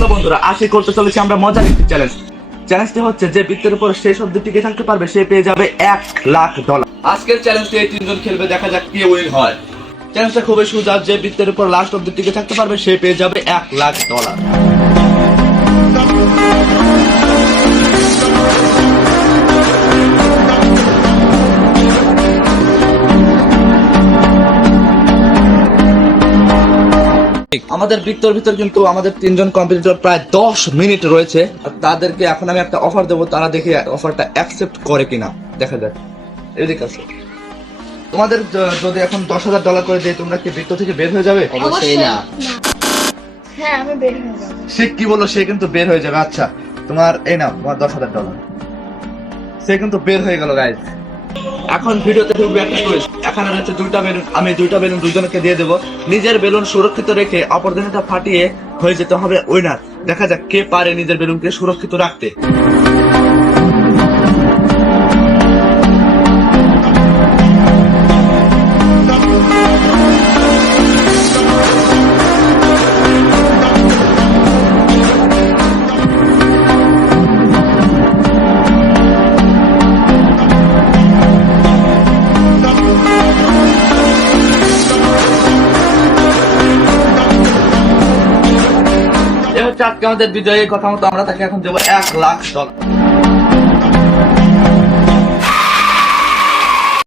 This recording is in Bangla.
হ্যালো বন্ধুরা, আশা করতে চলেছি আমরা মজার একটি চ্যালেঞ্জটি হচ্ছে যে বৃত্তের উপর শেষ অবধি টিকে থাকতে পারবে সে পেয়ে যাবে $1,00,000। আজকের চ্যালেঞ্জটি এই তিনজন খেলবে, দেখা যাক কে উইন হয়। চ্যালেঞ্জটা খুবই সোজা, যে বৃত্তের উপর লাস্ট অবধি টিকে থাকতে পারবে সে পেয়ে যাবে $1,00,000। আমাদের বৃত্তর ভিতর কিন্তু আমাদের তিনজন কম্পিটিটর প্রায় 10 মিনিট রয়েছে। তাদেরকে এখন আমি একটা অফার দেবো, তারা দেখে অফারটা অ্যাকসেপ্ট করে কিনা দেখা যাক। এদিকে আসো, তোমাদের যদি এখন $10,000 করে দেয়, তোমরা কি বৃত্ত থেকে বের হয়ে যাবে? অবশ্যই না। হ্যাঁ, আমি বের হয়ে যাব। সে কি বললো, সে কিন্তু বের হয়ে যাবে। আচ্ছা, তোমার এই নাও, তোমার $10,000। সে কিন্তু বের হয়ে গেল গাইস। এখন ভিডিওতে ঢুকবে একটা কুইজ। এখানে রয়েছে দুইটা বেলুন, আমি দুইটা বেলুন দুইজনকে দিয়ে দেবো। নিজের বেলুন সুরক্ষিত রেখে অপরজনটা ফাটিয়ে হয়ে যেতে হবে উইনার। দেখা যাক কে পারে নিজের বেলুনকে সুরক্ষিত রাখতে। আজকে আমাদের বিজয়ী, কথা মতো আমরা তাকে এখন দেবো $1,00,000।